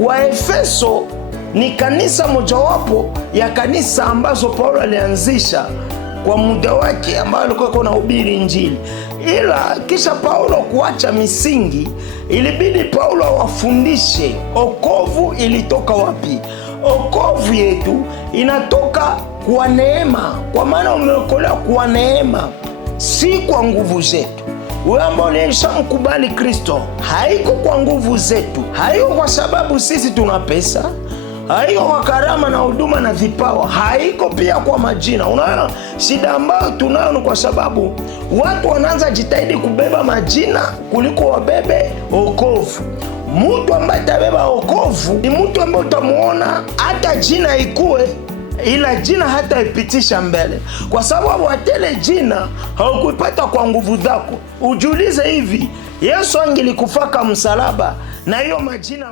Waefeso ni kanisa mojawapo ya kanisa ambazo Paulo alianzisha kwa muda wake ambao alikuwa anahubiri Injili. Ila kisha Paulo kuacha misingi, ilibidi Paulo awafundishe okovu ilitoka wapi. Okovu yetu inatoka kwa neema, kwa maana umeokolewa kwa neema, si kwa nguvu zetu. Wewe ambao ulishamkubali Kristo, haiko kwa nguvu zetu, haiko kwa sababu sisi tuna pesa, haiko kwa karama na huduma na vipawa, haiko pia kwa majina. Unaona shida ambayo tunayo ni kwa sababu watu wanaanza jitahidi kubeba majina kuliko wabebe wokovu. Mtu ambaye atabeba wokovu ni mtu ambaye utamuona hata jina ikue, ila jina hata ipitisha mbele, kwa sababu atele jina haukupata kwa nguvu zako. Ujiulize hivi, Yesu angelikufaka msalaba na hiyo majina